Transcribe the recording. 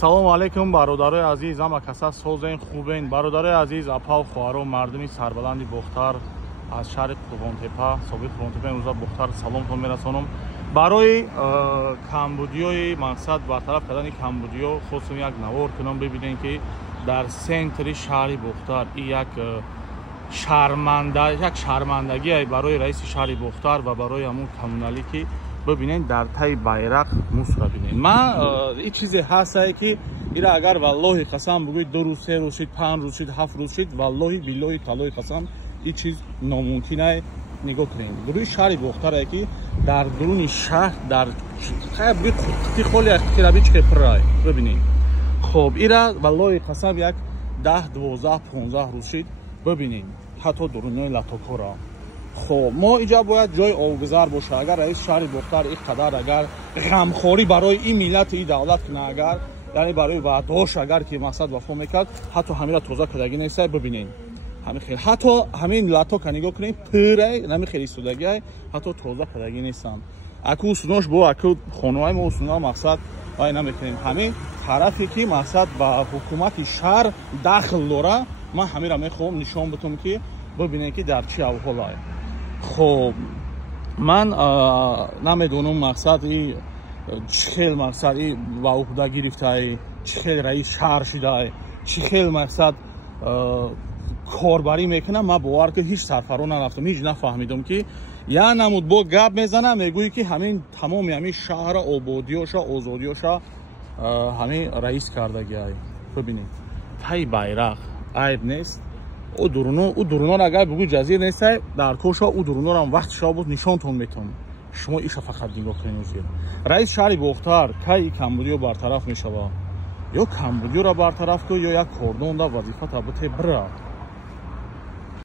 салому алейкум бародарои азиз, ҳама каса созен хубен. бародарои азиз, апа ва хуҳаро, мардуми сарбаланди Бухтар аз шаҳри Қувонтепа, собиқ Қувонтепа, имрӯза Бухтар саломтон мерасонам. барои камбудиёи мақсад бартараф кардани камбудиё хостам як навор кунам. бибинем ки дар сентри шаҳри Бухтар як шармандагӣ барои раиси шаҳри Бухтар ва барои ҳамон коммуналӣ ки бибинен дар таи байрақ мусра бинен. ман ин чизе ҳастае ки ира агар валлоҳи қасам бигӯед 2 рӯз 3 рӯз шид 5 рӯз шид 7 рӯз шид валлоҳи биллоҳи таллоҳи қасам ин чиз номумкинае. нигоҳ кунед дуруни шаҳри Бухтарае ки дар дуруни шаҳр дар қути холи хирабичке пуррай бибинед. хоб ира валлоҳи қасам як 10 12 15 рӯз шид бибинед ҳатто дуруниҳои латокора. خب ما اینجا باید جای اوگذار باشه. اگر رئیس شهر بختار اینقدر اگر غمخوری برای این ملت این دولت کنه، اگر یعنی برای وعده‌اش اگر که مقصد وفا میکرد، حتی همین را تازه کردگی نیست. ببینین همین خیلی حتی همین لاتو که نگاه کنین پره نمی خیلی سودگی حتی تازه کردگی نیستن. اکو سنوش با اکو خانوای ما سنا مقصد وای نمیکنیم. همین طرفی که مقصد با حکومت شهر داخل داره. من همین را میخوام نشون بدم که ببینین که در چه احواله. خب من نمیدونم مقصد این چه مقصد این با عهده گرفته چه رئیس شهر شده چه مقصد کاربری میکنه. من باور که هیچ سرفرا نرفتم، هیچ نفهمیدم که یا نمود با گپ میزنه میگویی که همین تمام همین شهر آبادیاشا آزادیاشا همین رئیس کردگی. ببینید تای байрақ عیب نیست. او درونا را اگر بگو جزیر نیست در کوشا او درونا را وقت شما بود نشانتون میتونم. شما ایشا فقط نگاه کنید. رئیس شهر بختار کی کمبودیو برطرف میشود؟ یا کمبودیو را برطرف کو یا یک کردون دا وظیفه تابوت برا